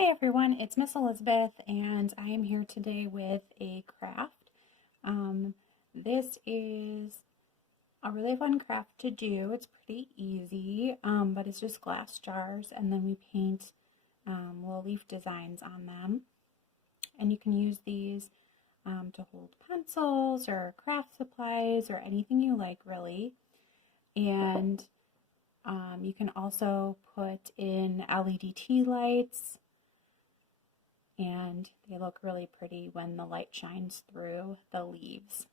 Hi everyone, it's Miss Elizabeth and I am here today with a craft. This is a really fun craft to do. It's pretty easy, but it's just glass jars and then we paint little leaf designs on them. And you can use these to hold pencils or craft supplies or anything you like really. And you can also put in LED tea lights, and they look really pretty when the light shines through the leaves.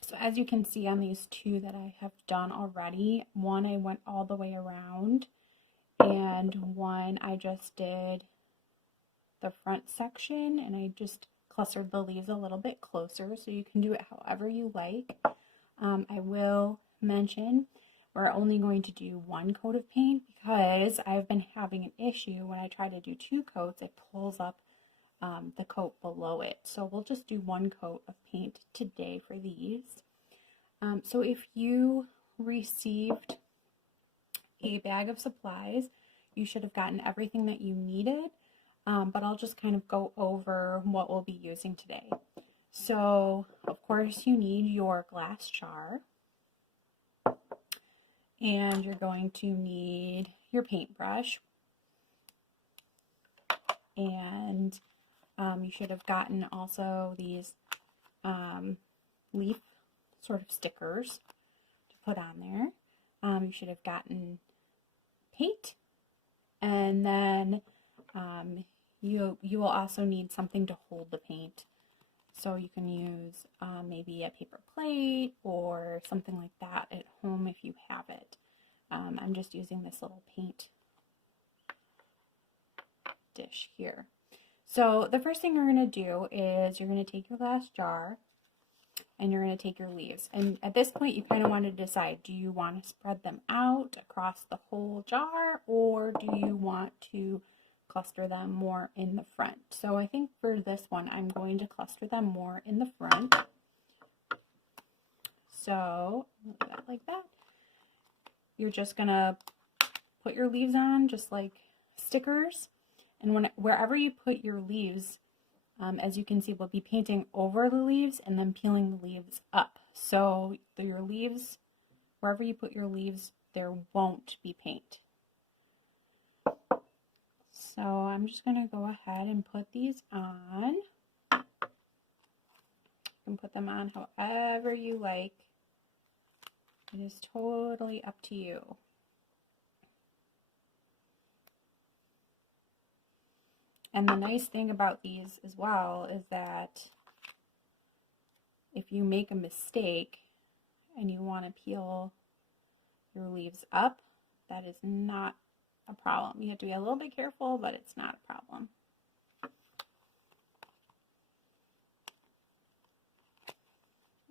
So as you can see on these two that I have done already, one I went all the way around and one I just did the front section and I just clustered the leaves a little bit closer, so you can do it however you like. I will mention we're only going to do one coat of paint because I've been having an issue when I try to do two coats. It pulls up the coat below it. So we'll just do one coat of paint today for these. So if you received a bag of supplies, you should have gotten everything that you needed, but I'll just kind of go over what we'll be using today. So of course you need your glass jar, and you're going to need your paintbrush, and you should have gotten also these leaf sort of stickers to put on there. You should have gotten paint, and then you will also need something to hold the paint. So you can use maybe a paper plate or something like that at home if you have it. I'm just using this little paint dish here. So the first thing you're going to do is you're going to take your glass jar and you're going to take your leaves. And at this point you kind of want to decide, do you want to spread them out across the whole jar, or do you want to cluster them more in the front? So I think for this one I'm going to cluster them more in the front. So like that. You're just going to put your leaves on just like stickers. And wherever you put your leaves, as you can see, we'll be painting over the leaves and then peeling the leaves up. So your leaves, wherever you put your leaves, there won't be paint. So I'm just going to go ahead and put these on. You can put them on however you like. It is totally up to you. And the nice thing about these as well is that if you make a mistake and you want to peel your leaves up, that is not a problem. You have to be a little bit careful, but it's not a problem.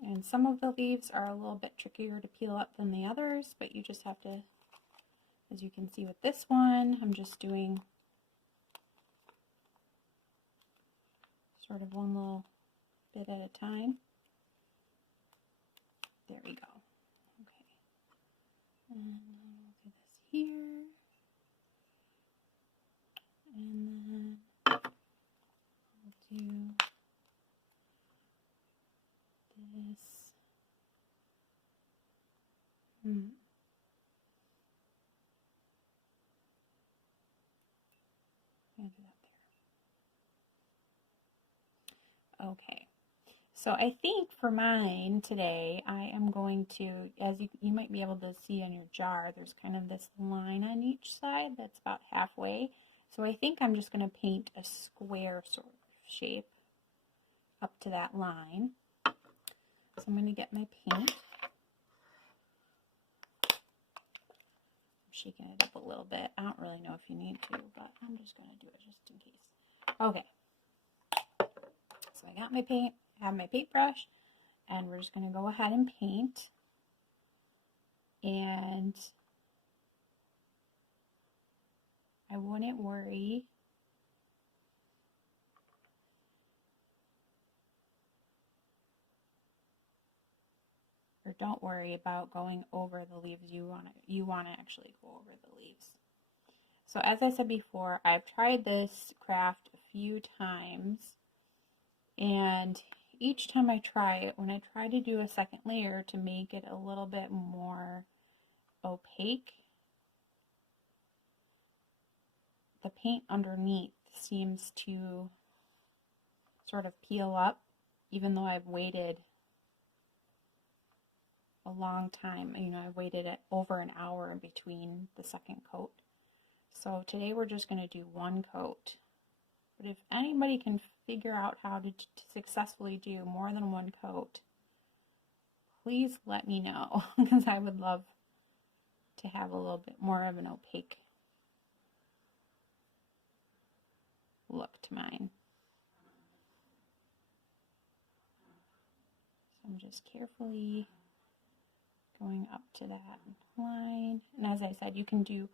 And some of the leaves are a little bit trickier to peel up than the others, but you just have to, as you can see with this one, I'm just doing sort of one little bit at a time. There we go. Okay. And we'll do this here. And then I'll do this. I'll do that there. Okay. So I think for mine today, I am going to, as you might be able to see in your jar, there's kind of this line on each side that's about halfway. So I think I'm just going to paint a square sort of shape up to that line. So I'm going to get my paint. I'm shaking it up a little bit. I don't really know if you need to, but I'm just going to do it just in case. Okay. So I got my paint, I have my paintbrush, and we're just going to go ahead and paint. And I wouldn't worry or don't worry about going over the leaves. You want to actually go over the leaves. So as I said before, I've tried this craft a few times, and each time I try it, when I try to do a second layer to make it a little bit more opaque, the paint underneath seems to sort of peel up, even though I've waited a long time. You know, I waited over an hour in between the second coat. So today we're just going to do one coat. But if anybody can figure out how to successfully do more than one coat, please let me know, because I would love to have a little bit more of an opaque look to mine. So I'm just carefully going up to that line. And as I said, you can do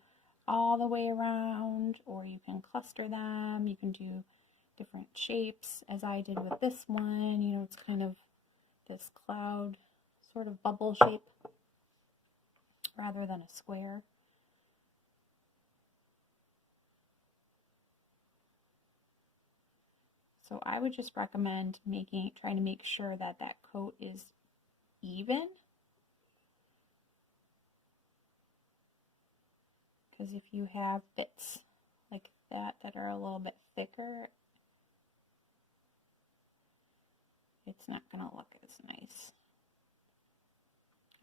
all the way around, or you can cluster them. You can do different shapes, as I did with this one. You know, it's kind of this cloud sort of bubble shape rather than a square. So I would just recommend trying to make sure that that coat is even. Because if you have bits like that are a little bit thicker, it's not going to look as nice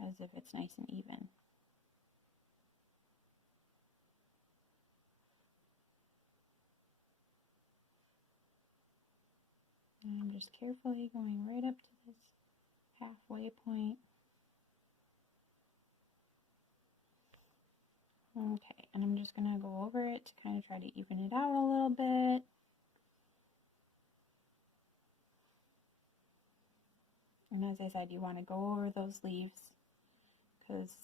as if it's nice and even. And I'm just carefully going right up to this halfway point. Okay, and I'm just going to go over it to kind of try to even it out a little bit. And as I said, you want to go over those leaves because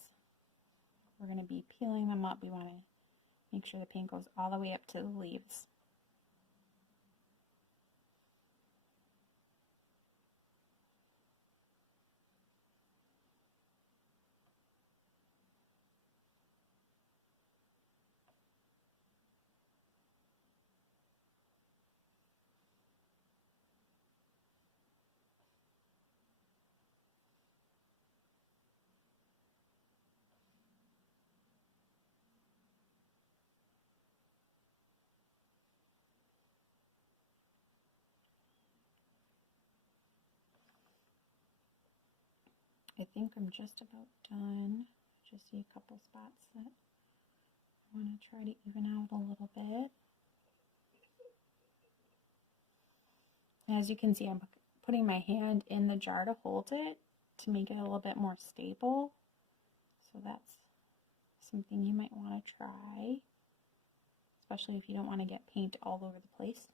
we're going to be peeling them up. We want to make sure the paint goes all the way up to the leaves. I think I'm just about done. Just see a couple spots that I want to try to even out a little bit. And as you can see, I'm putting my hand in the jar to hold it to make it a little bit more stable. So that's something you might want to try, especially if you don't want to get paint all over the place.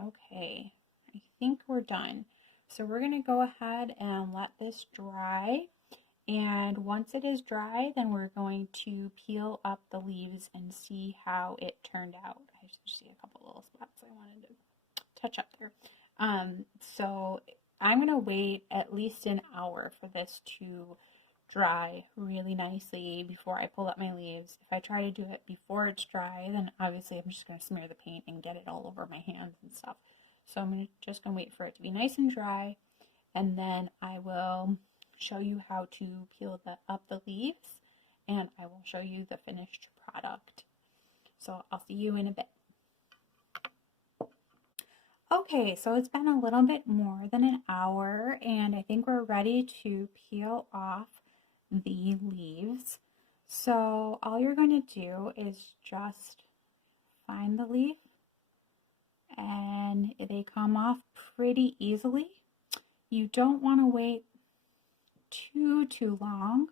Okay, I think we're done. So we're going to go ahead and let this dry. And once it is dry, then we're going to peel up the leaves and see how it turned out. I just see a couple little spots I wanted to touch up there. So I'm going to wait at least an hour for this to dry really nicely before I pull up my leaves. If I try to do it before it's dry, then obviously I'm just going to smear the paint and get it all over my hands and stuff. So I'm just going to wait for it to be nice and dry, and then I will show you how to peel up the leaves, and I will show you the finished product. So I'll see you in a bit. Okay, so it's been a little bit more than an hour, and I think we're ready to peel off the leaves. So all you're going to do is just find the leaf, and they come off pretty easily. You don't want to wait too long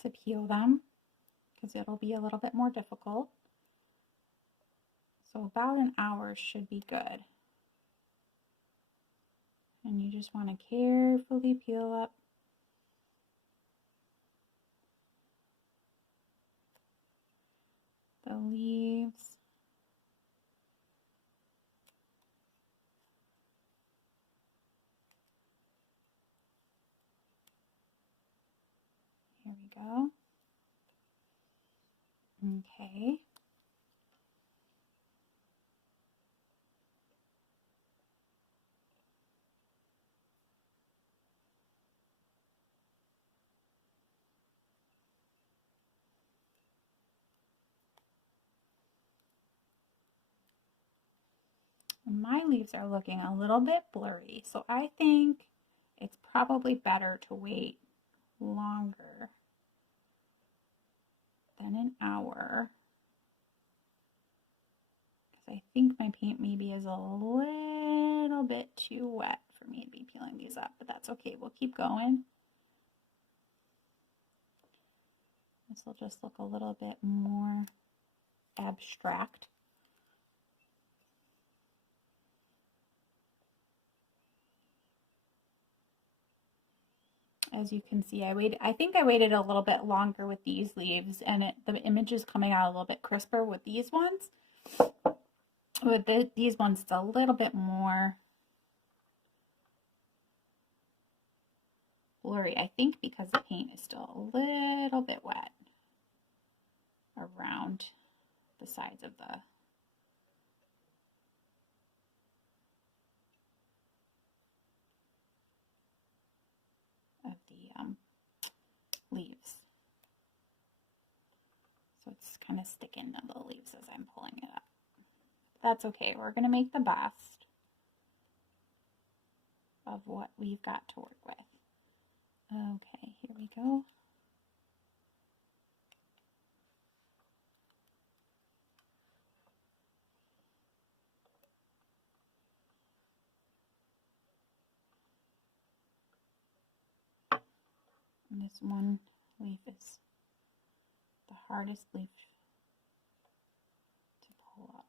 to peel them because it'll be a little bit more difficult. So about an hour should be good. And you just want to carefully peel up the leaves. go. Okay. My leaves are looking a little bit blurry, so I think it's probably better to wait longer than an hour, because I think my paint maybe is a little bit too wet for me to be peeling these up, but that's okay. We'll keep going. This will just look a little bit more abstract. As you can see, I think I waited a little bit longer with these leaves, and the image is coming out a little bit crisper with these ones. With these ones, it's a little bit more blurry, I think, because the paint is still a little bit wet around the sides of the leaves. So it's kind of sticking to the leaves as I'm pulling it up. That's okay. We're going to make the best of what we've got to work with. Okay, here we go. And this one leaf is the hardest leaf to pull up.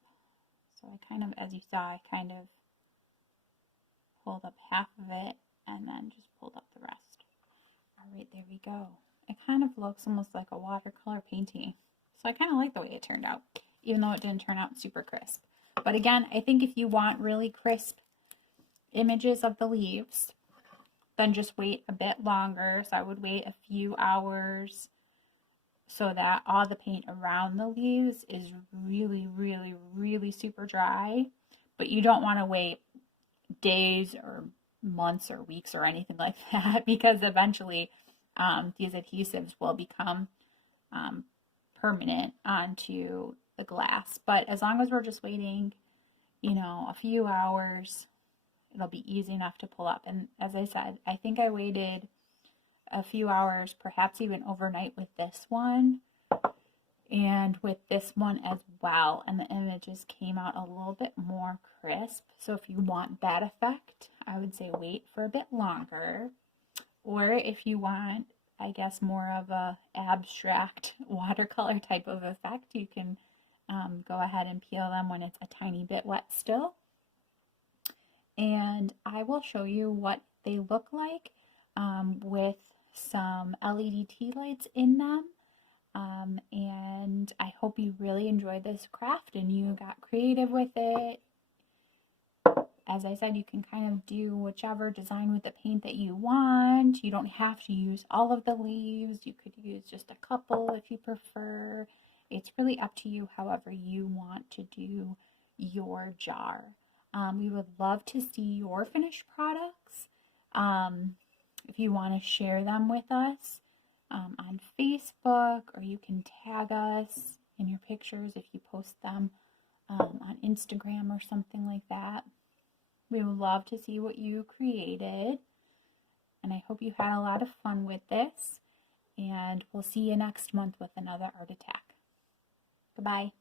So I kind of, as you saw, I kind of pulled up half of it and then just pulled up the rest. All right, there we go. It kind of looks almost like a watercolor painting. So I kind of like the way it turned out, even though it didn't turn out super crisp. But again, I think if you want really crisp images of the leaves, then just wait a bit longer. So I would wait a few hours so that all the paint around the leaves is really, really, really super dry. But you don't want to wait days or months or weeks or anything like that, because eventually these adhesives will become permanent onto the glass. But as long as we're just waiting, you know, a few hours, it'll be easy enough to pull up. And as I said, I think I waited a few hours, perhaps even overnight with this one and with this one as well. And the images came out a little bit more crisp. So if you want that effect, I would say wait for a bit longer. Or if you want, I guess, more of a abstract watercolor type of effect, you can go ahead and peel them when it's a tiny bit wet still. And I will show you what they look like with some LED tea lights in them. And I hope you really enjoyed this craft and you got creative with it. As I said, you can kind of do whichever design with the paint that you want. You don't have to use all of the leaves. You could use just a couple if you prefer. It's really up to you however you want to do your jar. We would love to see your finished products. If you want to share them with us on Facebook, or you can tag us in your pictures if you post them on Instagram or something like that. We would love to see what you created, and I hope you had a lot of fun with this, and we'll see you next month with another Art Attack. Goodbye.